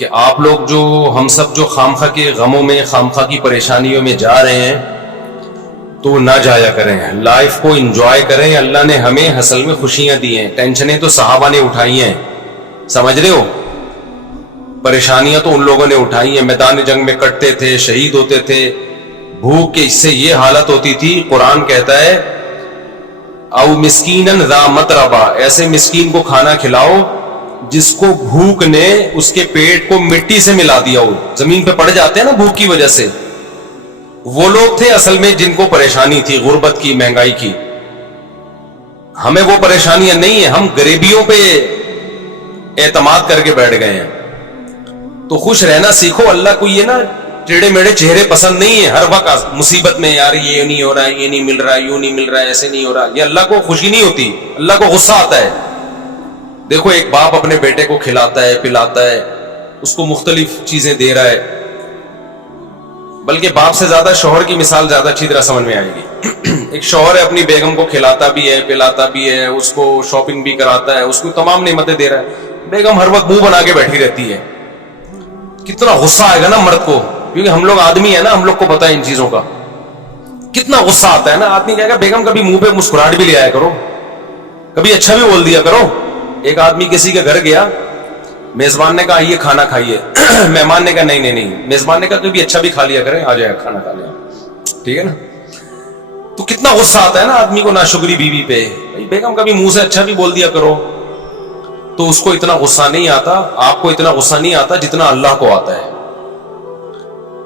کہ آپ لوگ جو ہم سب جو خامخواہ کے غموں میں خامخواہ کی پریشانیوں میں جا رہے ہیں تو نہ جایا کریں, لائف کو انجوائے کریں. اللہ نے ہمیں اصل میں خوشیاں دی ہیں, ٹینشنیں تو صحابہ نے اٹھائی ہیں, سمجھ رہے ہو, پریشانیاں تو ان لوگوں نے اٹھائی ہیں, میدان جنگ میں کٹتے تھے, شہید ہوتے تھے, بھوک کے اس سے یہ حالت ہوتی تھی. قرآن کہتا ہے او مسکینن ذا متربہ, ایسے مسکین کو کھانا کھلاؤ جس کو بھوک نے اس کے پیٹ کو مٹی سے ملا دیا ہو, زمین پہ پڑ جاتے ہیں نا بھوک کی وجہ سے. وہ لوگ تھے اصل میں جن کو پریشانی تھی غربت کی, مہنگائی کی. ہمیں وہ پریشانیاں نہیں ہیں, ہم غریبیوں پہ اعتماد کر کے بیٹھ گئے ہیں. تو خوش رہنا سیکھو. اللہ کو یہ نا ٹیڑے میڑے چہرے پسند نہیں ہے. ہر وقت مصیبت میں یار یہ نہیں ہو رہا ہے, یہ نہیں مل رہا ہے, یوں نہیں مل رہا ہے, ایسے نہیں ہو رہا, یہ اللہ کو خوشی نہیں ہوتی, اللہ کو غصہ آتا ہے. دیکھو ایک باپ اپنے بیٹے کو کھلاتا ہے, پلاتا ہے, اس کو مختلف چیزیں دے رہا ہے, بلکہ باپ سے زیادہ شوہر کی مثال زیادہ اچھی طرح سمجھ میں آئے گی. ایک شوہر ہے اپنی بیگم کو کھلاتا بھی ہے, پلاتا بھی ہے, اس کو شاپنگ بھی کراتا ہے, اس کو تمام نعمتیں دے رہا ہے. بیگم ہر وقت منہ بنا کے بیٹھی رہتی ہے. کتنا غصہ آئے گا نا مرد کو, کیونکہ ہم لوگ آدمی ہیں نا, ہم لوگ کو پتا ہے ان چیزوں کا. کتنا غصہ آتا ہے نا. آدمی کہے گا بیگم کبھی منہ پہ مسکراہٹ بھی لے آیا کرو, کبھی اچھا بھی بول دیا کرو. ایک آدمی کسی کے گھر گیا, میزبان نے کہا یہ کھانا کھائیے, مہمان نے کہا نہیں نہیں, میزبان نے کہا کبھی اچھا بھی کھا لیا کریں, آ جائے کھانا کھا لیا, ٹھیک ہے نا. تو کتنا غصہ آتا ہے نا آدمی کو ناشکری بیوی پہ. بیگم کبھی منہ سے اچھا بھی بول دیا کرو. تو اس کو اتنا غصہ نہیں آتا, آپ کو اتنا غصہ نہیں آتا جتنا اللہ کو آتا ہے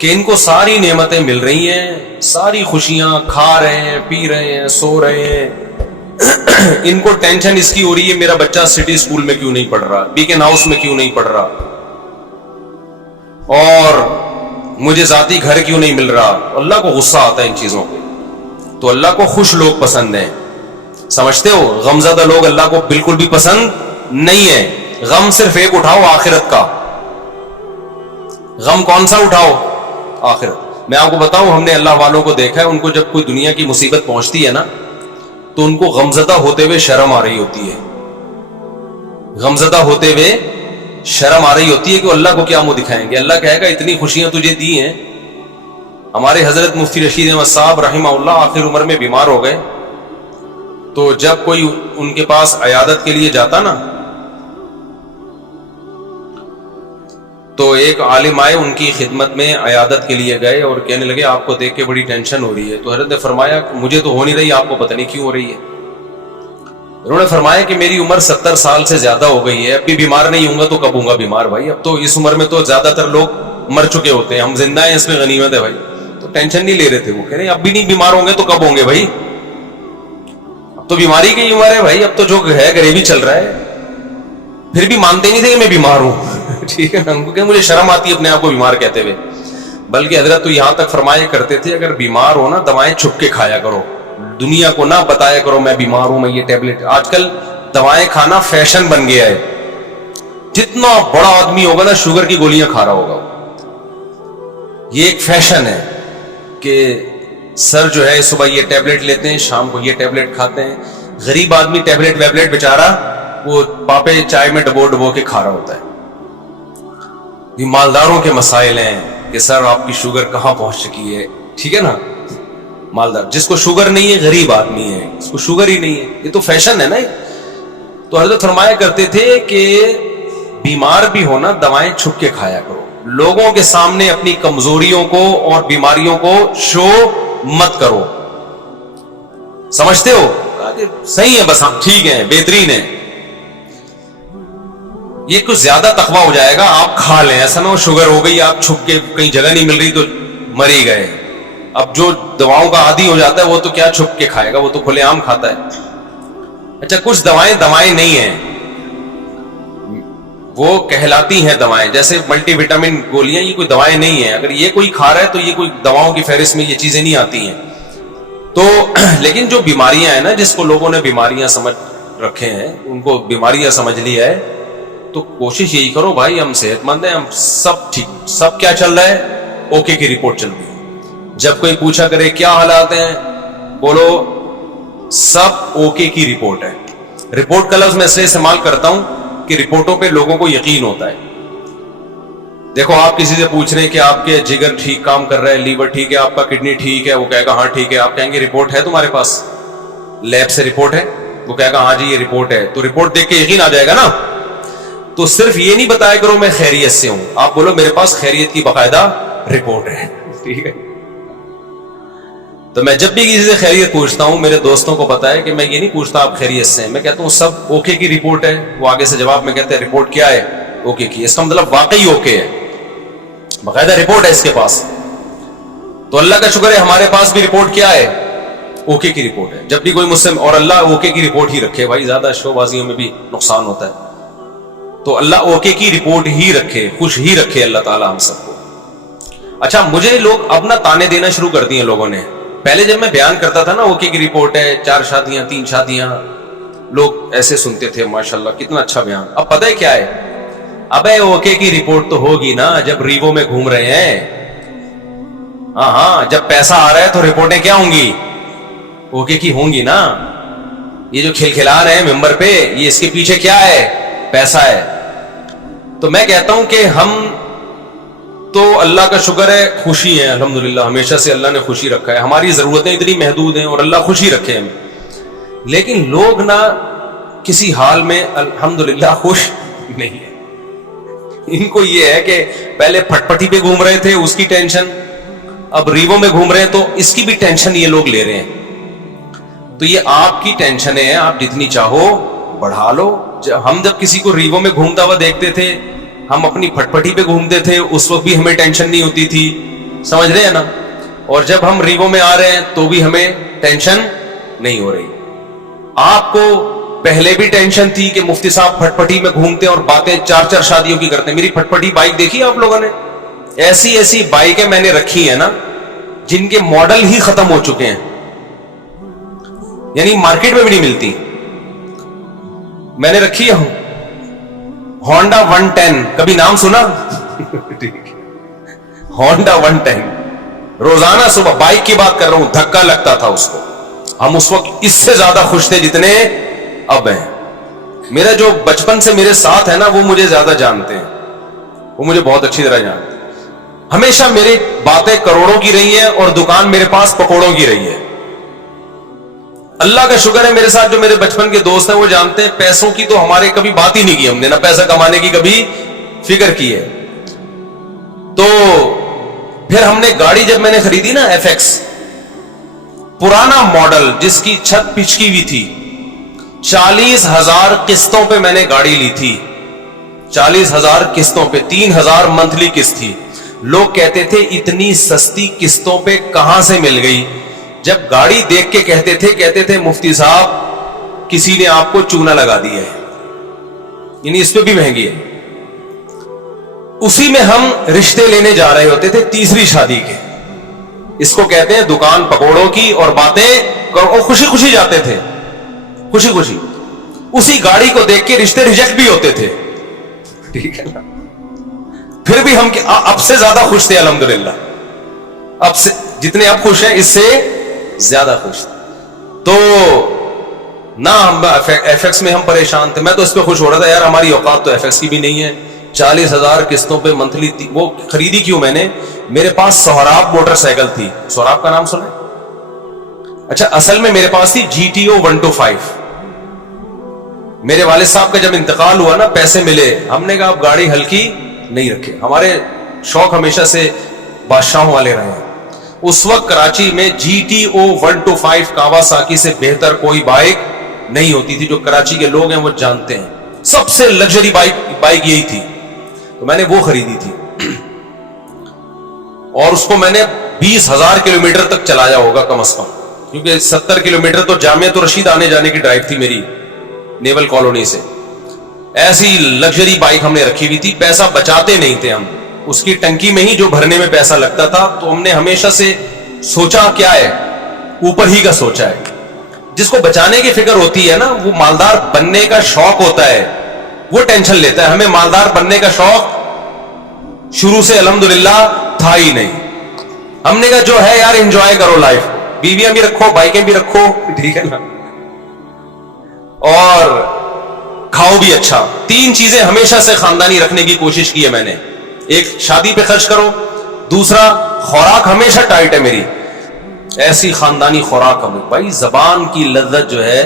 کہ ان کو ساری نعمتیں مل رہی ہیں, ساری خوشیاں, کھا رہے ہیں, پی رہے ہیں, سو رہے ہیں. ان کو ٹینشن اس کی ہو رہی ہے میرا بچہ سٹی اسکول میں کیوں نہیں پڑھ رہا, بیکن ہاؤس میں کیوں نہیں پڑھ رہا, اور مجھے ذاتی گھر کیوں نہیں مل رہا. اللہ کو غصہ آتا ہے ان چیزوں پہ. تو اللہ کو خوش لوگ پسند ہیں, سمجھتے ہو. غمزدہ لوگ اللہ کو بالکل بھی پسند نہیں ہے. غم صرف ایک اٹھاؤ, آخرت کا. غم کون سا اٹھاؤ؟ آخرت. میں آپ کو بتاؤں, ہم نے اللہ والوں کو دیکھا ہے, ان کو جب کوئی دنیا کی مصیبت پہنچتی ہے نا تو ان کو غمزدہ ہوتے ہوئے شرم آ رہی ہوتی ہے. غمزدہ ہوتے ہوئے شرم آ رہی ہوتی ہے کہ اللہ کو کیا منہ دکھائیں گے. اللہ کہے گا اتنی خوشیاں تجھے دی ہیں. ہمارے حضرت مفتی رشید احمد صاحب رحمہ اللہ آخر عمر میں بیمار ہو گئے, تو جب کوئی ان کے پاس عیادت کے لیے جاتا نا تو ایک عالم آئے ان کی خدمت میں, عیادت کے لیے گئے اور کہنے لگے آپ کو دیکھ کے بڑی ٹینشن ہو رہی ہے. تو حضرت نے فرمایا مجھے تو ہو نہیں رہی, آپ کو پتہ نہیں کیوں ہو رہی ہے. انہوں نے فرمایا کہ میری عمر 70 سال سے زیادہ ہو گئی ہے, اب بھی بیمار نہیں ہوں گا تو کب ہوں گا بیمار بھائی. اب تو اس عمر میں تو زیادہ تر لوگ مر چکے ہوتے ہیں, ہم زندہ ہیں اس میں غنیمت ہے بھائی. تو ٹینشن نہیں لے رہے تھے. وہ کہہ رہے اب بھی نہیں بیمار ہوں گے تو کب ہوں گے بھائی, اب تو بیماری کی عمر ہے بھائی, اب تو جو ہے غریبی چل رہا ہے. پھر بھی مانتے نہیں تھے کہ میں بیمار ہوں. ٹھیک ہے نا, کہ مجھے شرم آتی ہے اپنے آپ کو بیمار کہتے ہوئے. بلکہ حضرت تو یہاں تک فرمایا کرتے تھے اگر بیمار ہو نا دوائیں چھپ کے کھایا کرو, دنیا کو نہ بتایا کرو میں بیمار ہوں, میں یہ ٹیبلٹ. آج کل دوائیں کھانا فیشن بن گیا ہے. جتنا بڑا آدمی ہوگا نا شوگر کی گولیاں کھا رہا ہوگا. یہ ایک فیشن ہے کہ سر جو ہے صبح یہ ٹیبلٹ لیتے ہیں, شام کو یہ ٹیبلٹ کھاتے ہیں. غریب آدمی ٹیبلٹ ویبلٹ بیچارہ وہ پاپے چائے میں ڈبو کے کھا رہا ہوتا ہے. یہ مالداروں کے مسائل ہیں کہ سر آپ کی شوگر کہاں پہنچ چکی ہے. ٹھیک ہے نا, مالدار. جس کو شوگر نہیں ہے غریب آدمی ہے, اس کو شوگر ہی نہیں ہے. یہ تو فیشن ہے نا. تو حضرت فرمایا کرتے تھے کہ بیمار بھی ہونا دوائیں چھپ کے کھایا کرو, لوگوں کے سامنے اپنی کمزوریوں کو اور بیماریوں کو شو مت کرو. سمجھتے ہو؟ صحیح ہے, بس ہم ٹھیک ہیں, بہترین ہے. یہ کچھ زیادہ تقویٰ ہو جائے گا, آپ کھا لیں. ایسا نہ ہو شوگر ہو گئی, آپ چھپ کے کہیں جگہ نہیں مل رہی تو مر ہی گئے. اب جو دواؤں کا عادی ہو جاتا ہے وہ تو کیا چھپ کے کھائے گا, وہ تو کھلے عام کھاتا ہے. اچھا کچھ دوائیں نہیں ہیں, وہ کہلاتی ہیں دوائیں. جیسے ملٹی وٹامن گولیاں, یہ کوئی دوائیں نہیں ہیں. اگر یہ کوئی کھا رہا ہے تو یہ کوئی دواؤں کی فہرست میں یہ چیزیں نہیں آتی ہیں. تو لیکن جو بیماریاں ہیں نا, جس کو لوگوں نے بیماریاں سمجھ رکھے ہیں, ان کو بیماریاں سمجھ لیا ہے, تو کوشش یہی کرو بھائی ہم صحت مند ہیں, ہم سب ٹھیک. سب کیا چل رہا ہے؟ اوکے کی رپورٹ چل رہی ہے. جب کوئی پوچھا کرے کیا حالات ہیں, بولو سب اوکے کی رپورٹ ہے. رپورٹ کا لفظ میں اس لیے استعمال کرتا ہوں کہ رپورٹوں پہ لوگوں کو یقین ہوتا ہے. دیکھو آپ کسی سے پوچھ رہے ہیں کہ آپ کے جگر ٹھیک کام کر رہا ہے, لیور ٹھیک ہے, آپ کا کڈنی ٹھیک ہے, وہ کہے گا ہاں ٹھیک ہے. آپ کہیں گے رپورٹ ہے تمہارے پاس, لیب سے رپورٹ ہے؟ وہ کہے گا ہاں جی یہ رپورٹ ہے. تو رپورٹ دیکھ کے یقین آ جائے گا نا. تو صرف یہ نہیں بتایا کرو میں خیریت سے ہوں, آپ بولو میرے پاس خیریت کی باقاعدہ رپورٹ ہے. ٹھیک ہے. تو میں جب بھی کسی سے خیریت پوچھتا ہوں, میرے دوستوں کو پتا ہے کہ میں یہ نہیں پوچھتا آپ خیریت سے ہیں, میں کہتا ہوں سب اوکے کی رپورٹ ہے. وہ آگے سے جواب میں کہتے ہیں رپورٹ کیا ہے؟ اوکے کی. اس کا مطلب واقعی اوکے ہے, باقاعدہ رپورٹ ہے اس کے پاس. تو اللہ کا شکر ہے ہمارے پاس بھی رپورٹ کیا ہے؟ اوکے کی رپورٹ ہے. جب بھی کوئی مسلم, اور اللہ اوکے کی رپورٹ ہی رکھے بھائی, زیادہ شو بازیوں میں بھی نقصان ہوتا ہے. تو اللہ اوکے کی رپورٹ ہی رکھے, خوش ہی رکھے اللہ تعالی ہم سب کو. اچھا, مجھے لوگ اپنا تانے دینا شروع کر دیے لوگوں نے. پہلے جب میں بیان کرتا تھا نا اوکے کی رپورٹ ہے, 4 شادیاں 3 شادیاں, لوگ ایسے سنتے تھے ماشاءاللہ کتنا اچھا بیان. اب پتہ ہے کیا ہے, ابے اوکے کی رپورٹ تو ہوگی نا جب ریوو میں گھوم رہے ہیں. ہاں جب پیسہ آ رہا ہے تو رپورٹیں کیا ہوں گی؟ اوکے کی ہوں گی نا. یہ جو کھلکھلا رہے ہیں ممبر پہ, یہ اس کے پیچھے کیا ہے؟ پیسہ ہے. تو میں کہتا ہوں کہ ہم تو اللہ کا شکر ہے خوشی ہیں الحمدللہ, ہمیشہ سے اللہ نے خوشی رکھا ہے. ہماری ضرورتیں اتنی محدود ہیں اور اللہ خوشی رکھے ہمیں. لیکن لوگ نہ کسی حال میں الحمدللہ خوش نہیں ہے. ان کو یہ ہے کہ پہلے پھٹ پٹی پہ گھوم رہے تھے اس کی ٹینشن, اب ریوو میں گھوم رہے ہیں تو اس کی بھی ٹینشن یہ لوگ لے رہے ہیں. تو یہ آپ کی ٹینشن ہے, آپ جتنی چاہو بڑھا لو. ہم جب کسی کو ریوو میں گھومتا ہوا دیکھتے تھے, ہم اپنی پھٹ پٹی پہ گھومتے تھے, اس وقت بھی ہمیں ٹینشن نہیں ہوتی تھی, سمجھ رہے ہیں نا. اور جب ہم ریوو میں آ رہے ہیں تو بھی ہمیں ٹینشن نہیں ہو رہی. آپ کو پہلے بھی ٹینشن تھی کہ مفتی صاحب پھٹ پٹی میں گھومتے اور باتیں 4 شادیوں کی کرتے ہیں. میری پھٹ پٹی بائک دیکھی آپ لوگوں نے؟ ایسی بائکیں میں نے رکھی ہیں نا جن کے ماڈل ہی ختم ہو چکے ہیں, یعنی مارکیٹ میں بھی نہیں ملتی. میں نے رکھی ہے ہونڈا 110, کبھی نام سنا؟ ہونڈا 110. روزانہ صبح بائک کی بات کر رہا ہوں, دھکا لگتا تھا اس کو. ہم اس وقت اس سے زیادہ خوش تھے جتنے اب ہیں. میرا جو بچپن سے میرے ساتھ ہے نا وہ مجھے زیادہ جانتے ہیں, وہ مجھے بہت اچھی طرح جانتے ہیں. ہمیشہ میری باتیں کروڑوں کی رہی ہیں اور دکان میرے پاس پکوڑوں کی رہی ہے. اللہ کا شکر ہے میرے ساتھ جو میرے بچپن کے دوست ہیں وہ جانتے ہیں پیسوں کی تو ہمارے کبھی بات ہی نہیں کی ہم نے, نہ پیسہ کمانے کی کبھی فکر کی ہے. تو پھر ہم نے گاڑی جب میں نے خریدی نا FX, پرانا ماڈل جس کی چھت پچکی ہوئی تھی, 40,000 قسطوں پہ میں نے گاڑی لی تھی. 40,000 قسطوں پہ, 3,000 منتھلی قسط تھی. لوگ کہتے تھے اتنی سستی قسطوں پہ کہاں سے مل گئی. جب گاڑی دیکھ کے کہتے تھے مفتی صاحب کسی نے آپ کو چونا لگا دیا ہے, یعنی اس پہ بھی مہنگی ہے. اسی میں ہم رشتے لینے جا رہے ہوتے تھے تیسری شادی کے. اس کو کہتے ہیں دکان پکوڑوں کی اور باتیں اور خوشی خوشی جاتے تھے, خوشی خوشی. اسی گاڑی کو دیکھ کے رشتے ریجیکٹ بھی ہوتے تھے. ٹھیک ہے نا. پھر بھی ہم اب سے زیادہ خوش تھے الحمدللہ. اب سے جتنے اب خوش ہیں اس سے زیادہ خوش تھے. تو نہ ہم FX میں ہم پریشان تھے. میں تو اس پہ خوش ہو رہا تھا یار ہماری اوقات تو FX کی بھی نہیں ہے. 40,000 قسطوں پہ منتھلی. وہ خریدی کیوں میں نے, میرے پاس سہراب موٹر سائیکل تھی. سہراب کا نام سنا؟ اچھا, اصل میں میرے پاس تھی GTO 125. میرے والد صاحب کا جب انتقال ہوا نا, پیسے ملے, ہم نے کہا اب گاڑی ہلکی نہیں رکھے. ہمارے شوق ہمیشہ سے بادشاہوں والے رہے ہیں. اس وقت کراچی میں GTO 125 کاواساکی سے بہتر کوئی بائک نہیں ہوتی تھی. جو کراچی کے لوگ ہیں وہ جانتے ہیں, سب سے لگژری بائک یہی تھی. تو میں نے وہ خریدی تھی اور اس کو میں نے 20,000 کلومیٹر تک چلایا ہوگا کم از کم, کیونکہ 70 کلومیٹر تو جامعۃ الرشید آنے جانے کی ڈرائیو تھی میری نیول کالونی سے. ایسی لگژری بائک ہم نے رکھی ہوئی تھی. پیسہ بچاتے نہیں تھے ہم, اس کی ٹنکی میں ہی جو بھرنے میں پیسہ لگتا تھا. تو ہم نے ہمیشہ سے سوچا کیا ہے, اوپر ہی کا سوچا ہے. جس کو بچانے کی فکر ہوتی ہے نا, وہ مالدار بننے کا شوق ہوتا ہے, وہ ٹینشن لیتا ہے. ہمیں مالدار بننے کا شوق شروع سے الحمدللہ تھا ہی نہیں. ہم نے کہا جو ہے یار انجوائے کرو لائف, بیویاں بھی رکھو بائکیں بھی رکھو, ٹھیک ہے نا, اور کھاؤ بھی اچھا. 3 چیزیں ہمیشہ سے خاندانی رکھنے کی کوشش کی ہے میں نے. ایک شادی پہ خرچ کرو, دوسرا خوراک ہمیشہ ٹائٹ ہے میری, ایسی خاندانی خوراک ہمیں, بھائی زبان کی لذت جو ہے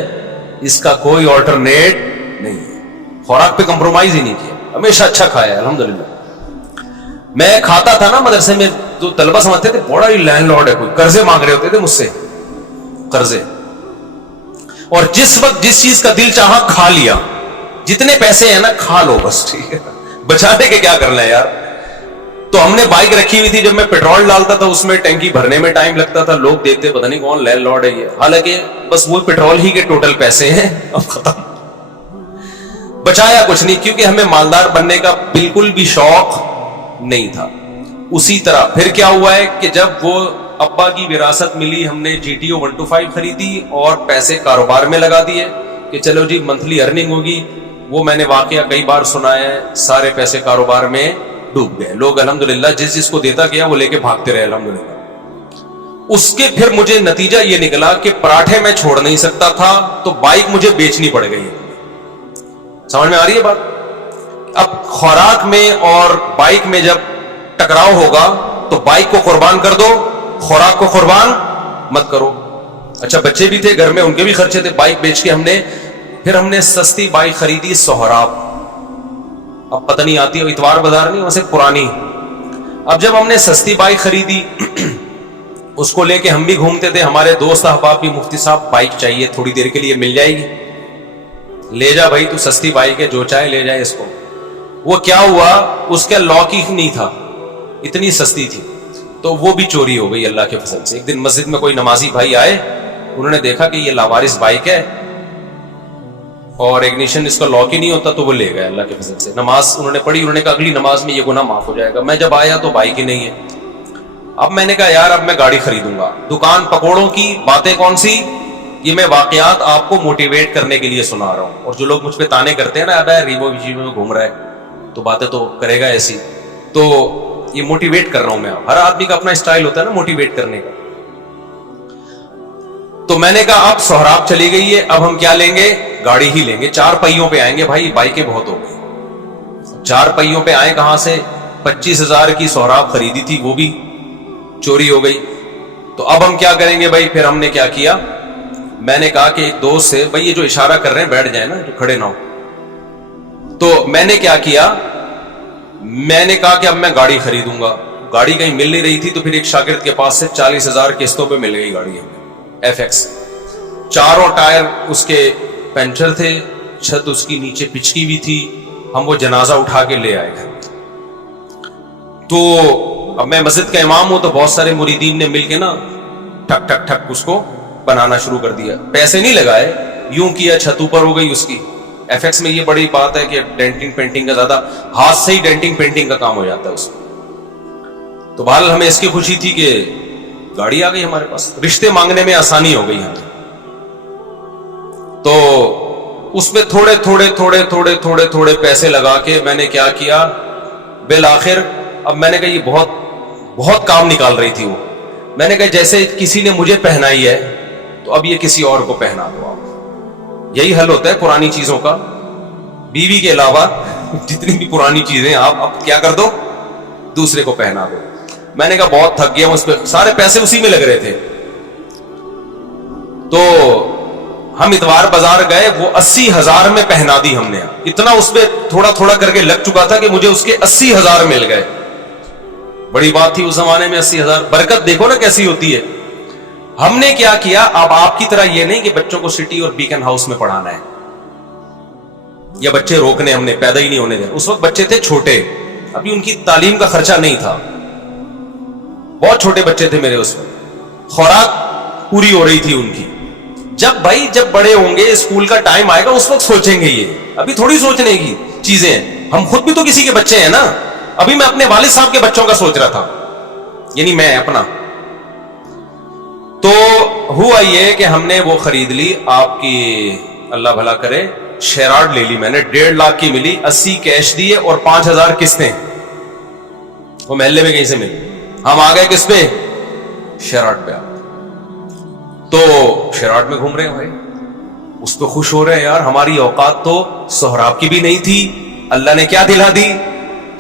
اس کا کوئی آلٹرنیٹ نہیں ہے, خوراک پہ کمپرومائز ہی نہیں کیا, ہمیشہ اچھا کھایا ہے الحمدللہ. میں کھاتا تھا نا مدرسے میں, جو طلبہ سمجھتے تھے بڑا ہی لینڈ لارڈ ہے, کوئی قرضے مانگ رہے ہوتے تھے مجھ سے, قرضے, اور جس وقت جس چیز کا دل چاہا کھا لیا, جتنے پیسے ہیں نا کھا لو بس, ٹھیک ہے, بچانے کے کیا کرنا ہے یار. تو ہم نے بائک رکھی ہوئی تھی, جب میں پیٹرول ڈالتا تھا اس میں ٹینکی بھرنے میں ٹائم لگتا تھا, لوگ دیکھتے پتہ نہیں کون لینڈ لارڈ ہے یہ, حالانکہ بس وہ پیٹرول ہی کے ٹوٹل پیسے ہیں, اب ختم. بچایا کچھ نہیں, کیونکہ ہمیں مالدار بننے کا بالکل بھی شوق نہیں تھا. اسی طرح پھر کیا ہوا ہے کہ جب وہ ابا کی وراثت ملی, ہم نے جی ٹی او 125 خریدی اور پیسے کاروبار میں لگا دیے کہ چلو جی منتھلی ارننگ ہوگی. وہ میں نے واقعہ کئی بار سنایا ہے, سارے پیسے کاروبار میں ڈوب گئے. لوگ الحمدللہ جس کو دیتا گیا وہ لے کے بھاگتے رہے الحمدللہ. اس کے پھر مجھے نتیجہ یہ نکلا کہ پراٹھے میں چھوڑ نہیں سکتا تھا, تو بائک مجھے بیچنی پڑ گئی. سمجھ میں آ رہی ہے بات؟ اب خوراک میں اور بائک میں جب ٹکراؤ ہوگا تو بائک کو قربان کر دو, خوراک کو قربان مت کرو. اچھا بچے بھی تھے گھر میں, ان کے بھی خرچے تھے, بائک بیچ کے ہم نے سستی بائک خریدی سہراب, اب پتہ نہیں آتی ہے, اتوار بازار نہیں, ویسے پرانی. اب جب ہم نے سستی بائک خریدی اس کو لے کے ہم بھی گھومتے تھے, ہمارے دوست احباب بھی, مفتی صاحب بائک چاہیے تھوڑی دیر کے لیے, مل جائے گی, لے جا بھائی تو سستی بائک ہے, جو چاہے لے جائے اس کو. وہ کیا ہوا, اس کا لاک ہی نہیں تھا, اتنی سستی تھی, تو وہ بھی چوری ہو گئی اللہ کے فضل سے. ایک دن مسجد میں کوئی نمازی بھائی آئے, انہوں نے دیکھا کہ یہ لاوارث بائک ہے اور اگنیشن اس کا لاک ہی نہیں ہوتا, تو وہ لے گئے اللہ کے فضل سے. نماز انہوں نے پڑھی, انہوں نے کہا اگلی نماز میں یہ گناہ معاف ہو جائے گا. میں جب آیا تو بائک ہی نہیں ہے. اب میں نے کہا یار اب میں گاڑی خریدوں گا. دکان پکوڑوں کی باتیں کون سی, یہ میں واقعات آپ کو موٹیویٹ کرنے کے لیے سنا رہا ہوں. اور جو لوگ مجھ پہ تانے کرتے ہیں نا, اب ریبو ویجیو میں گھوم رہا ہے تو باتیں تو کرے گا ایسی, تو یہ موٹیویٹ کر رہا ہوں میں. ہر آدمی کا اپنا اسٹائل ہوتا ہے نا موٹیویٹ کرنے کا. تو میں نے کہا اب سہراب چلی گئی ہے, اب ہم کیا لیں گے, گاڑی ہی لیں گے, 4 پہیوں پہ آئیں گے. بھائی بائکیں بہت ہو گئی, 4 پہیوں پہ آئے کہاں سے, 25,000 کی سہراب خریدی تھی, وہ بھی چوری ہو گئی. تو اب ہم کیا کریں گے بھائی. پھر ہم نے کیا کیا, میں نے کہا کہ ایک دوست سے, بھائی یہ جو اشارہ کر رہے ہیں بیٹھ جائیں نا, جو کھڑے نہ ہو. تو میں نے کیا کیا, میں نے کہا کہ اب میں گاڑی خریدوں گا. گاڑی کہیں مل نہیں رہی تھی, تو پھر ایک شاگرد کے پاس سے 40,000 قسطوں پہ مل گئی گاڑی ہمیں, ایف ایکس. چاروں ٹائر اس کے پنچر تھے, چھت اس کی نیچے پچکی بھی تھی. ہم وہ جنازہ اٹھا کے لے آئے گھر. تو اب میں مسجد کا امام ہوں, تو بہت سارے مریدین نے مل کے نا ٹھک ٹھک ٹھک اس کو بنانا شروع کر دیا. پیسے نہیں لگائے, یوں کیا, چھت اوپر ہو گئی اس کی. ایف ایکس میں یہ بڑی بات ہے کہ ڈینٹنگ پینٹنگ کا زیادہ, ہاتھ سے ہی ڈینٹنگ پینٹنگ کا کام ہو جاتا ہے اس میں. تو بہرحال ہمیں اس کی خوشی تھی کہ گاڑی آ گئی ہمارے پاس, رشتے مانگنے میں آسانی ہو گئی ہمیں. تو اس میں تھوڑے تھوڑے تھوڑے تھوڑے تھوڑے تھوڑے پیسے لگا کے میں نے کیا کیا, بالآخر اب میں نے کہا یہ بہت بہت کام نکال رہی تھی وہ. میں نے کہا جیسے کسی نے مجھے پہنائی ہے تو اب یہ کسی اور کو پہنا دو آپ. یہی حل ہوتا ہے پرانی چیزوں کا. بیوی کے علاوہ جتنی بھی پرانی چیزیں آپ اب کیا کر دو, دوسرے کو پہنا دو. میں نے کہا بہت تھک گیا ہوں اس پہ, سارے پیسے اسی میں لگ رہے تھے. تو ہم اتوار بازار گئے, وہ 80,000 میں پہنا دی ہم نے. اتنا اس پہ تھوڑا تھوڑا کر کے لگ چکا تھا کہ مجھے اس کے 80,000 مل گئے. بڑی بات تھی اس زمانے میں 80,000. برکت دیکھو نا کیسی ہوتی ہے. ہم نے کیا کیا, اب آپ کی طرح یہ نہیں کہ بچوں کو سٹی اور بیکن ہاؤس میں پڑھانا ہے یا بچے روکنے, ہم نے پیدا ہی نہیں ہونے دیا. اس وقت بچے تھے چھوٹے, ابھی ان کی تعلیم کا خرچہ نہیں تھا, بہت چھوٹے بچے تھے میرے اس وقت, خوراک پوری ہو رہی تھی ان کی. جب بڑے ہوں گے, اسکول کا ٹائم آئے گا, اس وقت سوچیں گے. یہ ابھی تھوڑی سوچنے کی چیزیں ہیں. ہم خود بھی تو کسی کے بچے ہیں نا. ابھی میں اپنے والد صاحب کے بچوں کا سوچ رہا تھا, یعنی میں اپنا. تو ہوا یہ کہ ہم نے وہ خرید لی, آپ کی اللہ بھلا کرے, شیراڈ لے لی میں نے, 1.5 لاکھ کی ملی, 80 کیش دیے اور 5,000 قسطیں. وہ محلے میں کہیں سے ملی. ہم آ گئے کس پہ, شیراڈ پہ. تو شیراڈ میں گھوم رہے ہیں بھائی, اس پہ خوش ہو رہے ہیں. یار ہماری اوقات تو سہراب کی بھی نہیں تھی, اللہ نے کیا دلا دی,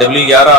W11।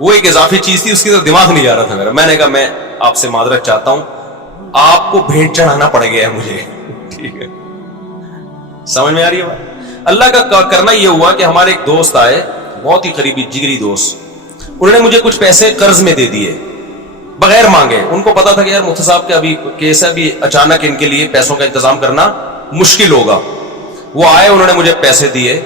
وہ ایک اضافی چیز تھی, اس کی تو دماغ نہیں جا رہا تھا میرا. میں نے کہا میں آپ سے معذرت چاہتا ہوں, آپ کو بھیٹ چڑھانا پڑ گیا ہے مجھے. ٹھیک ہے, سمجھ میں آ رہی ہے بات. اللہ کا کرنا یہ ہوا کہ ہمارے ایک دوست آئے, بہت ہی قریبی جگری دوست, انہوں نے مجھے کچھ پیسے قرض میں دے دیے بغیر مانگے. ان کو پتا تھا کہ یار مفتی صاحب کا ابھی کیس ہے, ابھی اچانک ان کے لیے پیسوں کا انتظام کرنا مشکل ہوگا. وہ آئے, انہوں نے مجھے پیسے دیے.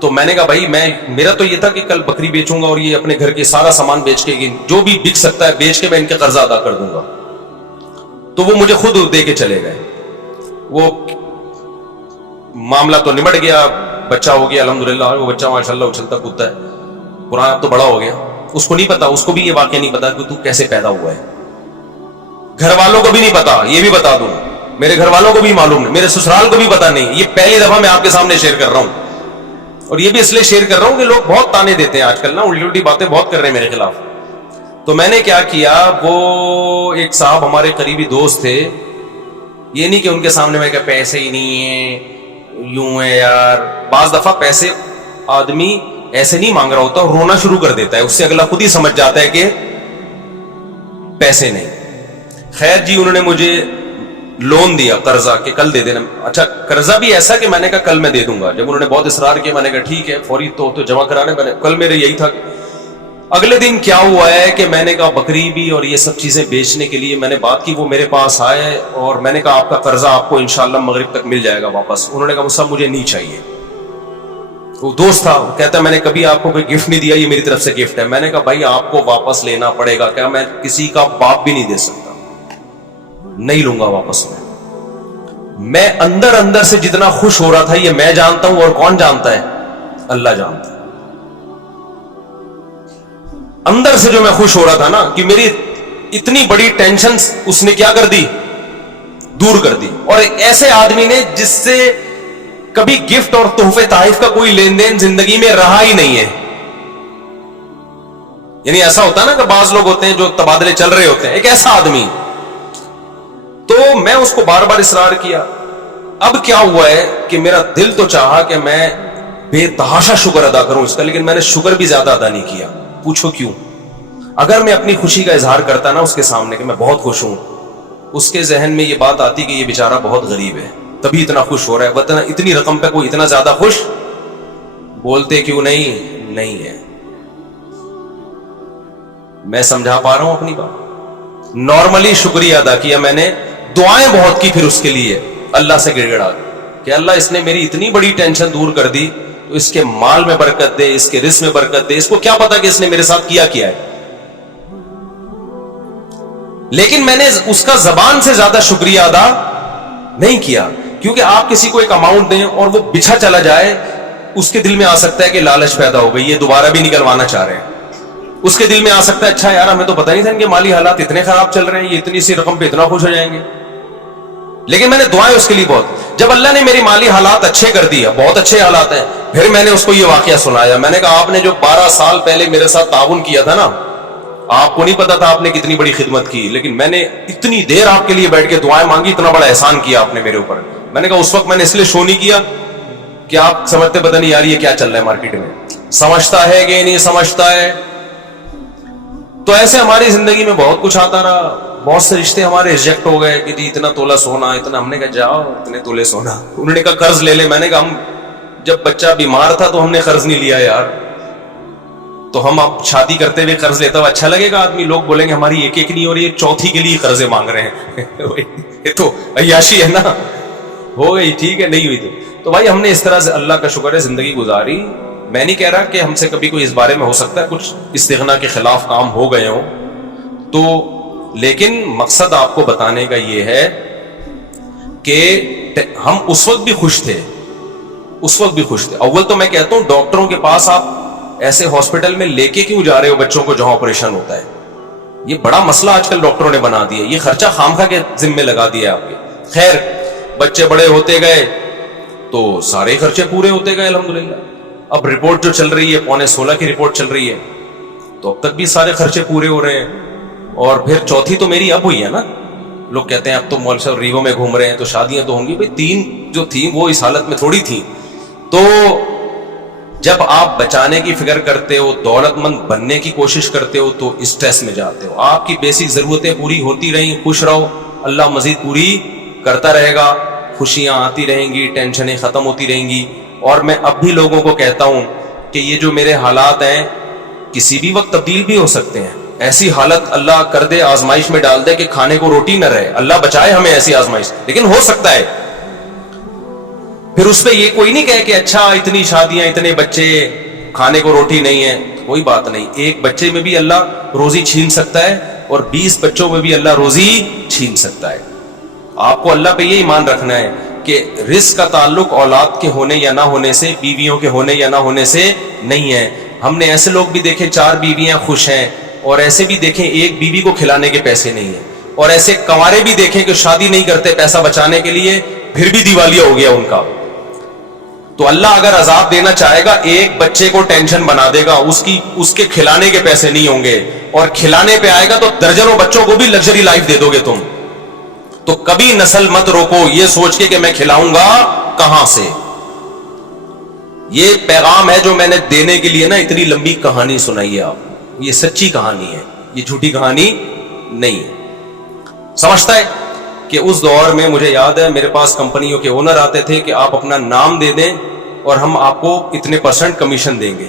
تو میں نے کہا بھائی میرا تو یہ تھا کہ کل بکری بیچوں گا اور یہ اپنے گھر کے سارا سامان بیچ کے, جو بھی بک سکتا ہے بیچ کے میں ان کے قرضہ ادا کر دوں گا. تو وہ مجھے خود دے کے چلے گئے. وہ معاملہ تو نمٹ گیا, بچہ ہو گیا الحمدللہ. وہ بچہ ماشاءاللہ اچھلتا کودتا ہے, قرآن اب تو بڑا ہو گیا. اس کو نہیں پتا, اس کو بھی یہ واقعہ نہیں پتا کہ تو کیسے پیدا ہوا ہے. گھر والوں کو بھی نہیں پتا, یہ بھی بتا دوں, میرے گھر والوں کو بھی معلوم نہیں, میرے سسرال کو بھی پتا نہیں. یہ پہلی دفعہ میں آپ کے سامنے شیئر کر رہا ہوں, اور یہ بھی اس لیے شیئر کر رہا ہوں کہ لوگ بہت تانے دیتے ہیں آج کل نا, الٹی الٹی باتیں بہت کر رہے ہیں میرے خلاف. تو میں نے کیا کیا, وہ ایک صاحب ہمارے قریبی دوست تھے. یہ نہیں کہ ان کے سامنے میں کہا پیسے ہی نہیں ہیں, یوں ہے یار. بعض دفعہ پیسے آدمی ایسے نہیں مانگ رہا ہوتا, رونا شروع کر دیتا ہے, اس سے اگلا خود ہی سمجھ جاتا ہے کہ پیسے نہیں. خیر جی, انہوں نے مجھے لون دیا, قرضہ, کہ کل دے دینا. اچھا, قرضہ بھی ایسا کہ میں نے کہا کل میں دے دوں گا. جب انہوں نے بہت اصرار کیا, میں نے کہا ٹھیک ہے, فوری تو جمع کرانے. میں نے کل میرے یہی تھا. اگلے دن کیا ہوا ہے کہ میں نے کہا بکری بھی اور یہ سب چیزیں بیچنے کے لیے میں نے بات کی. وہ میرے پاس آئے اور میں نے کہا آپ کا قرضہ آپ کو انشاءاللہ مغرب تک مل جائے گا واپس. انہوں نے کہا وہ سب مجھے نہیں چاہیے. وہ دوست تھا, کہتا ہے میں نے کبھی آپ کو کوئی گفٹ نہیں دیا, یہ میری طرف سے گفٹ ہے. میں نے کہا بھائی آپ کو واپس لینا پڑے گا. کیا میں کسی کا باپ بھی نہیں دے سکتا, نہیں لوں گا واپس. میں اندر اندر سے جتنا خوش ہو رہا تھا یہ میں جانتا ہوں, اور کون جانتا ہے؟ اللہ جانتا ہے. اندر سے جو میں خوش ہو رہا تھا نا, کہ میری اتنی بڑی ٹینشن اس نے کیا کر دی, دور کر دی. اور ایک ایسے آدمی نے جس سے کبھی گفٹ اور تحفے تحائف کا کوئی لین دین زندگی میں رہا ہی نہیں ہے. یعنی ایسا ہوتا ہے نا کہ بعض لوگ ہوتے ہیں جو تبادلے چل رہے ہوتے ہیں, ایک ایسا آدمی. تو میں اس کو بار بار اصرار کیا. اب کیا ہوا ہے کہ میرا دل تو چاہا کہ میں بے تحاشا شکر ادا کروں اس کا, لیکن میں نے شکر بھی زیادہ ادا نہیں کیا. پوچھو کیوں؟ اگر میں اپنی خوشی کا اظہار کرتا نا اس کے سامنے کہ میں بہت خوش ہوں, اس کے ذہن میں یہ بات آتی کہ یہ بیچارہ بہت غریب ہے, تبھی اتنا خوش ہو رہا ہے. ورنہ اتنی رقم پہ کوئی اتنا زیادہ خوش بولتے کیوں نہیں ہے. میں سمجھا پا رہا ہوں اپنی بات. نارملی شکریہ ادا کیا میں نے, دعائیں بہت کی پھر اس کے لیے, اللہ سے گڑ گڑا کہ اللہ اس نے میری اتنی بڑی ٹینشن دور کر دی, تو اس کے مال میں برکت دے, اس کے رزق میں برکت دے. اس کو کیا پتا کہ اس نے میرے ساتھ کیا ہے. لیکن میں نے اس کا زبان سے زیادہ شکریہ ادا نہیں کیا, کیونکہ آپ کسی کو ایک اماؤنٹ دیں اور وہ بچھا چلا جائے, اس کے دل میں آ سکتا ہے کہ لالچ پیدا ہو گئی, یہ دوبارہ بھی نکلوانا چاہ رہے ہیں. اس کے دل میں آ سکتا ہے اچھا یار ہمیں تو پتہ نہیں تھا ان کے مالی حالات اتنے خراب چل رہے ہیں, یہ اتنی سی رقم پہ اتنا خوش ہو جائیں گے. لیکن میں نے دعائیں اس کے لیے بہت. جب اللہ نے میری مالی حالات اچھے کر دیا, بہت اچھے حالات ہیں, پھر میں نے اس کو یہ واقعہ سنایا. میں نے کہا آپ نے جو 12 سال پہلے میرے ساتھ تعاون کیا تھا نا, آپ کو نہیں پتا تھا آپ نے کتنی بڑی خدمت کی, لیکن میں نے اتنی دیر آپ کے لیے بیٹھ کے دعائیں مانگی, اتنا بڑا احسان کیا آپ نے میرے اوپر. میں نے کہا اس وقت میں نے اس لیے شو نہیں کیا کہ آپ سمجھتے پتہ نہیں یار یہ کیا چل رہا ہے مارکیٹ میں, سمجھتا ہے کہ نہیں سمجھتا ہے. تو ایسے ہماری زندگی میں بہت کچھ آتا رہا. بہت سے رشتے ہمارے ریجیکٹ ہو گئے کہ جی اتنا تولہ سونا, اتنا. ہم نے کہا جاؤ اتنے تولے سونا. انہوں نے کہا قرض لے لے. میں نے کہا ہم جب بچہ بیمار تھا تو ہم نے قرض نہیں لیا یار, تو ہم اب شادی کرتے ہوئے قرض لیتا ہوا اچھا لگے گا؟ آدمی لوگ بولیں گے ہماری ایک نہیں ہو رہی ہے, چوتھی کے لیے قرضے مانگ رہے ہیں. یہ تو عیاشی ہے نا. ہو گئی ٹھیک ہے, نہیں ہوئی تو بھائی ہم نے اس طرح سے اللہ کا شکر ہے زندگی گزاری. میں نہیں کہہ رہا کہ ہم سے کبھی کوئی اس بارے میں ہو سکتا ہے کچھ استغنا کے خلاف کام ہو گئے ہوں تو, لیکن مقصد آپ کو بتانے کا یہ ہے کہ ہم اس وقت بھی خوش تھے, اس وقت بھی خوش تھے. اول تو میں کہتا ہوں ڈاکٹروں کے پاس آپ ایسے ہاسپٹل میں لے کے کیوں جا رہے ہو بچوں کو جہاں آپریشن ہوتا ہے؟ یہ بڑا مسئلہ آج کل ڈاکٹروں نے بنا دیا, یہ خرچہ خامخواہ کے ذمے لگا دیا آپ کے. خیر بچے بڑے ہوتے گئے تو سارے خرچے پورے ہوتے گئے الحمدللہ. اب رپورٹ جو چل رہی ہے 15.16 کی رپورٹ چل رہی ہے, تو اب تک بھی سارے خرچے پورے ہو رہے ہیں. اور پھر چوتھی تو میری اب ہوئی ہے نا. لوگ کہتے ہیں اب تو مول صاحب ریو میں گھوم رہے ہیں تو شادیاں تو ہوں گی. بھائی 3 جو تھیں وہ اس حالت میں تھوڑی تھیں. تو جب آپ بچانے کی فکر کرتے ہو, دولت مند بننے کی کوشش کرتے ہو, تو اسٹریس میں جاتے ہو. آپ کی بیسک ضرورتیں پوری ہوتی رہیں, خوش رہو, اللہ مزید پوری کرتا رہے گا, خوشیاں آتی رہیں گی, ٹینشنیں ختم ہوتی رہیں گی. اور میں اب بھی لوگوں کو کہتا ہوں کہ یہ جو میرے حالات ہیں کسی بھی وقت تبدیل بھی ہو سکتے ہیں. ایسی حالت اللہ کر دے, آزمائش میں ڈال دے کہ کھانے کو روٹی نہ رہے, اللہ بچائے ہمیں ایسی آزمائش, لیکن ہو سکتا ہے. پھر اس پہ یہ کوئی نہیں کہے کہ اچھا اتنی شادیاں, اتنے بچے, کھانے کو روٹی نہیں ہے. کوئی بات نہیں, ایک بچے میں بھی اللہ روزی چھین سکتا ہے اور 20 بچوں میں بھی اللہ روزی چھین سکتا ہے. آپ کو اللہ پہ یہ ایمان رکھنا ہے کہ رزق کا تعلق اولاد کے ہونے یا نہ ہونے سے, بیویوں کے ہونے یا نہ ہونے سے نہیں ہے. ہم نے ایسے لوگ بھی دیکھے 4 بیویاں خوش ہیں, اور ایسے بھی دیکھیں ایک بیوی کو کھلانے کے پیسے نہیں ہیں, اور ایسے کنوارے بھی دیکھیں کہ شادی نہیں کرتے پیسہ بچانے کے لیے, پھر بھی دیوالیہ ہو گیا ان کا. تو اللہ اگر عذاب دینا چاہے گا, ایک بچے کو ٹینشن بنا دے گا, اس کے کھلانے کے پیسے نہیں ہوں گے, اور کھلانے پہ آئے گا تو درجنوں بچوں کو بھی لگژری لائف دے دو گے تم. تو کبھی نسل مت روکو یہ سوچ کے کہ میں کھلاؤں گا کہاں سے. یہ پیغام ہے جو میں نے دینے کے لیے نا اتنی لمبی کہانی سنائی ہے. آپ یہ سچی کہانی ہے, یہ جھوٹی کہانی نہیں ہے. سمجھتا ہے کہ اس دور میں مجھے یاد ہے میرے پاس کمپنیوں کے اونر آتے تھے کہ آپ اپنا نام دے دیں اور ہم آپ کو اتنے % کمیشن دیں گے,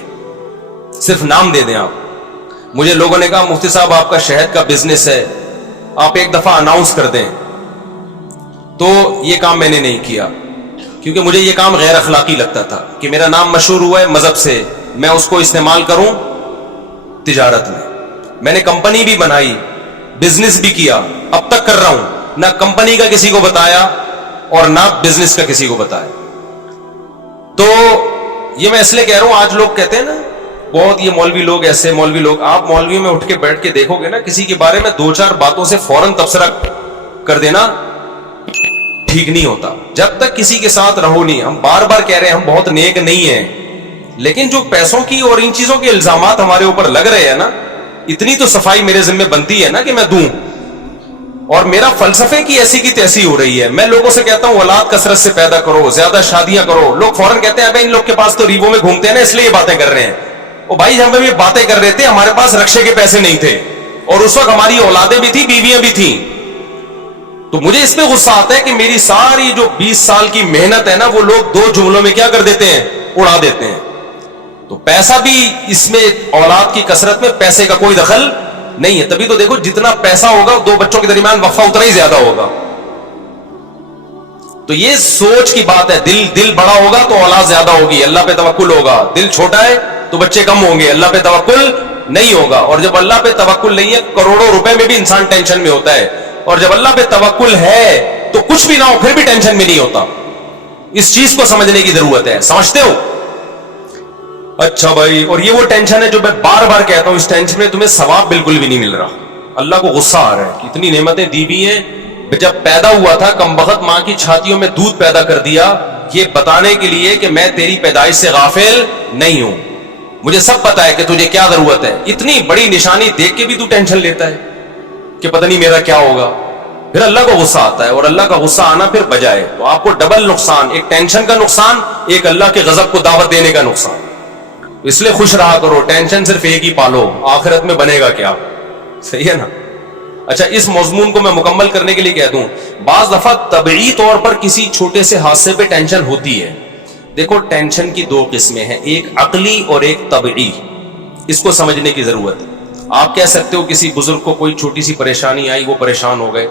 صرف نام دے دیں آپ. مجھے لوگوں نے کہا مفتی صاحب آپ کا شہد کا بزنس ہے, آپ ایک دفعہ اناؤنس کر دیں. تو یہ کام میں نے نہیں کیا, کیونکہ مجھے یہ کام غیر اخلاقی لگتا تھا کہ میرا نام مشہور ہوا ہے مذہب سے, میں اس کو استعمال کروں تجارت میں. میں نے کمپنی بھی بنائی, بزنس بھی کیا, اب تک کر رہا ہوں, نہ کمپنی کا کسی کو بتایا اور نہ بزنس کا کسی کو بتایا. تو یہ میں اس لیے کہہ رہا ہوں, آج لوگ کہتے ہیں نا بہت یہ مولوی لوگ ایسے, مولوی لوگ, آپ مولویوں میں اٹھ کے بیٹھ کے دیکھو گے نا, کسی کے بارے میں 2-4 باتوں سے فوراً تبصرہ کر دینا ٹھیک نہیں ہوتا. جب تک کسی کے ساتھ رہو نہیں, ہم بار بار کہہ رہے ہیں ہم بہت نیک نہیں ہیں, لیکن جو پیسوں کی اور ان چیزوں کے الزامات ہمارے اوپر لگ رہے ہیں نا, اتنی تو صفائی میرے ذمہ بنتی ہے نا کہ میں دوں. اور میرا فلسفے کی ایسی کی تیسی ہو رہی ہے. میں لوگوں سے کہتا ہوں اولاد کثرت سے پیدا کرو, زیادہ شادیاں کرو. لوگ فوراً کہتے ہیں ابے ان لوگ کے پاس تو ریوو میں گھومتے ہیں نا اس لیے یہ باتیں کر رہے ہیں. او بھائی جب ہم یہ باتیں کر رہے تھے ہمارے پاس رکشے کے پیسے نہیں تھے, اور اس وقت ہماری اولادیں بھی تھی, بیویاں بھی تھیں. تو مجھے اس پہ غصہ آتا ہے کہ میری ساری جو 20 سال کی محنت ہے نا وہ لوگ 2 جملوں میں کیا کر دیتے ہیں, اڑا دیتے ہیں. تو پیسہ بھی اس میں, اولاد کی کثرت میں پیسے کا کوئی دخل نہیں ہے. تبھی تو دیکھو جتنا پیسہ ہوگا 2 بچوں کے درمیان وقفہ اتنا ہی زیادہ ہوگا. تو یہ سوچ کی بات ہے. دل بڑا ہوگا تو اولاد زیادہ ہوگی, اللہ پہ توکل ہوگا. دل چھوٹا ہے تو بچے کم ہوں گے, اللہ پہ توکل نہیں ہوگا. اور جب اللہ پہ توکل نہیں ہے, کروڑوں روپے میں بھی انسان ٹینشن میں ہوتا ہے, اور جب اللہ پہ توکل ہے تو کچھ بھی نہ ہو پھر بھی ٹینشن میں نہیں ہوتا. اس چیز کو سمجھنے کی ضرورت ہے. سمجھتے ہو؟ اچھا بھائی, اور یہ وہ ٹینشن ہے جو میں بار بار کہتا ہوں, اس ٹینشن میں تمہیں ثواب بالکل بھی نہیں مل رہا. اللہ کو غصہ آ رہا ہے کہ اتنی نعمتیں دی بھی ہیں, جب پیدا ہوا تھا کم بخت ماں کی چھاتیوں میں دودھ پیدا کر دیا, یہ بتانے کے لیے کہ میں تیری پیدائش سے غافل نہیں ہوں, مجھے سب پتا ہے کہ تجھے کیا ضرورت ہے. اتنی بڑی نشانی دیکھ کے بھی تو ٹینشن لیتا ہے کہ پتہ نہیں میرا کیا ہوگا. پھر اللہ کو غصہ آتا ہے, اور اللہ کا غصہ آنا پھر بجائے تو آپ کو ڈبل نقصان, ایک ٹینشن کا نقصان, ایک اللہ کے غضب کو دعوت دینے کا نقصان. اس لیے خوش رہا کرو, ٹینشن صرف ایک ہی پالو, آخرت میں بنے گا کیا. صحیح ہے نا. اچھا, اس مضمون کو میں مکمل کرنے کے لیے کہہ دوں, بعض دفعہ طبعی طور پر کسی چھوٹے سے حادثے پہ ٹینشن ہوتی ہے. دیکھو ٹینشن کی 2 قسمیں ہیں, ایک عقلی اور ایک طبعی. اس کو سمجھنے کی ضرورت ہے. آپ کہہ سکتے ہو کسی بزرگ کو کوئی چھوٹی سی پریشانی آئی, وہ پریشان ہو گئے.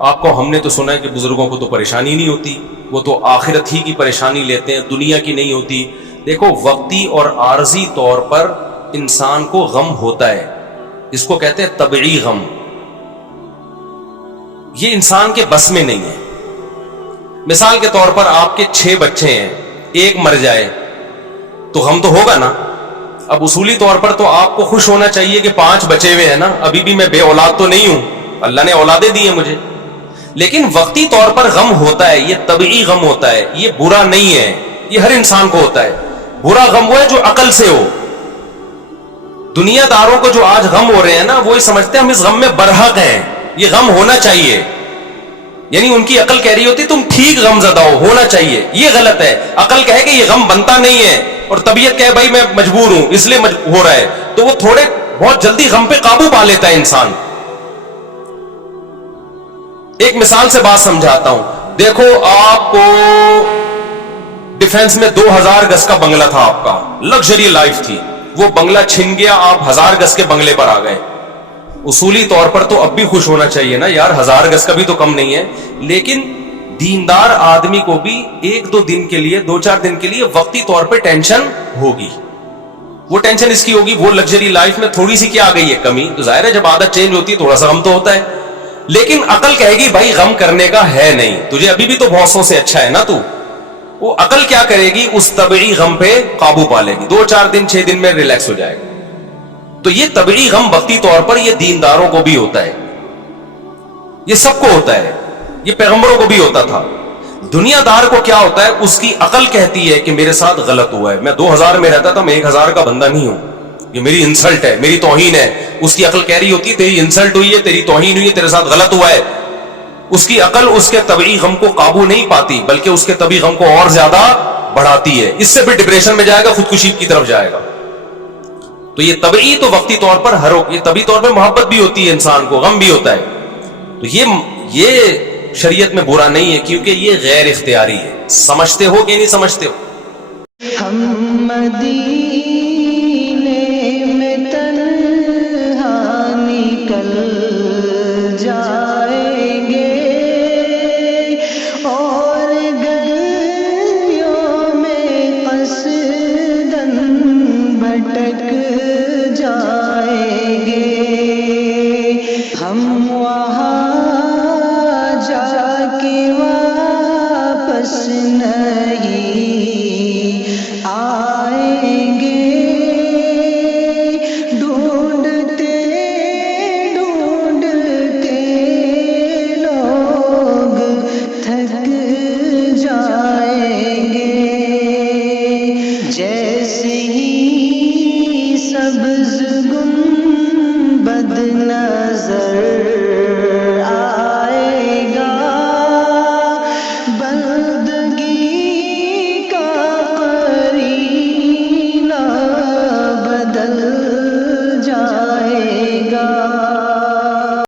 آپ کو ہم نے تو سنا ہے کہ بزرگوں کو تو پریشانی نہیں ہوتی, وہ تو آخرت ہی کی پریشانی لیتے ہیں, دنیا کی نہیں ہوتی. دیکھو وقتی اور عارضی طور پر انسان کو غم ہوتا ہے, اس کو کہتے ہیں طبعی غم. یہ انسان کے بس میں نہیں ہے. مثال کے طور پر آپ کے 6 بچے ہیں, ایک مر جائے تو غم تو ہوگا نا. اب اصولی طور پر تو آپ کو خوش ہونا چاہیے کہ 5 بچے ہوئے ہیں نا, ابھی بھی میں بے اولاد تو نہیں ہوں, اللہ نے اولادیں دی ہیں مجھے. لیکن وقتی طور پر غم ہوتا ہے, یہ طبعی غم ہوتا ہے, یہ برا نہیں ہے, یہ ہر انسان کو ہوتا ہے. برا غم وہ ہے جو عقل سے ہو. دنیا داروں کو جو آج غم ہو رہے ہیں نا, وہ سمجھتے ہیں ہم اس غم میں برحق ہیں, یہ غم ہونا چاہیے. یعنی ان کی عقل کہہ رہی ہوتی تم ٹھیک غم زدہ ہونا چاہیے, یہ غلط ہے. عقل کہے کہ یہ غم بنتا نہیں ہے, اور طبیعت کہے بھائی میں مجبور ہوں اس لیے ہو رہا ہے, تو وہ تھوڑے بہت جلدی غم پہ قابو پا لیتا ہے انسان. ایک مثال سے بات سمجھاتا ہوں. دیکھو آپ کو ڈیفنس میں 2000 گز کا بنگلہ تھا, آپ کا لگژری لائف تھی, وہ بنگلہ چھن گیا, آپ 1000 گز کے بنگلے پر آ گئے. اصولی طور پر تو اب بھی خوش ہونا چاہیے نا یار, 1000 گز کا بھی تو کم نہیں ہے. لیکن دیندار آدمی کو بھی 1-2 دن کے لیے, 2-4 دن کے لیے وقتی طور پہ ٹینشن ہوگی. وہ ٹینشن اس کی ہوگی, وہ لگژری لائف میں تھوڑی سی کیا آ گئی ہے کمی, تو ظاہر ہے جب عادت چینج ہوتی ہے تھوڑا سا غم تو ہوتا ہے. لیکن عقل کہے گی بھائی غم کرنے کا ہے نہیں, تجھے ابھی بھی تو بھونسوں سے اچھا ہے نا تو. وہ عقل کیا کرے گی, اس طبعی غم پہ قابو پا لے گی, 2-4 دن 6 دن میں ریلیکس ہو جائے گا. تو یہ طبعی غم وقتی طور پر یہ دینداروں کو بھی ہوتا ہے, یہ سب کو ہوتا ہے, یہ پیغمبروں کو بھی ہوتا تھا. دنیا دار کو کیا ہوتا ہے, اس کی عقل کہتی ہے کہ میرے ساتھ غلط ہوا ہے, میں 2000 میں رہتا تھا, میں 1000 کا بندہ نہیں ہوں, یہ میری انسلٹ ہے, میری توہین ہے. اس کی عقل کہہ رہی ہوتی ہے تیری انسلٹ ہوئی ہے, تیری توہین ہوئی ہے, تیرے ساتھ غلط ہوا ہے. اس کی عقل اس کے طبعی غم کو قابو نہیں پاتی, بلکہ اس کے طبعی غم کو اور زیادہ بڑھاتی ہے. اس سے بھی ڈپریشن میں جائے گا, خودکشی کی طرف جائے گا. تو یہ طبعی تو وقتی طور پر یہ طبعی طور پہ محبت بھی ہوتی ہے انسان کو, غم بھی ہوتا ہے. تو یہ شریعت میں برا نہیں ہے, کیونکہ یہ غیر اختیاری ہے. سمجھتے ہو کہ نہیں سمجھتے ہو؟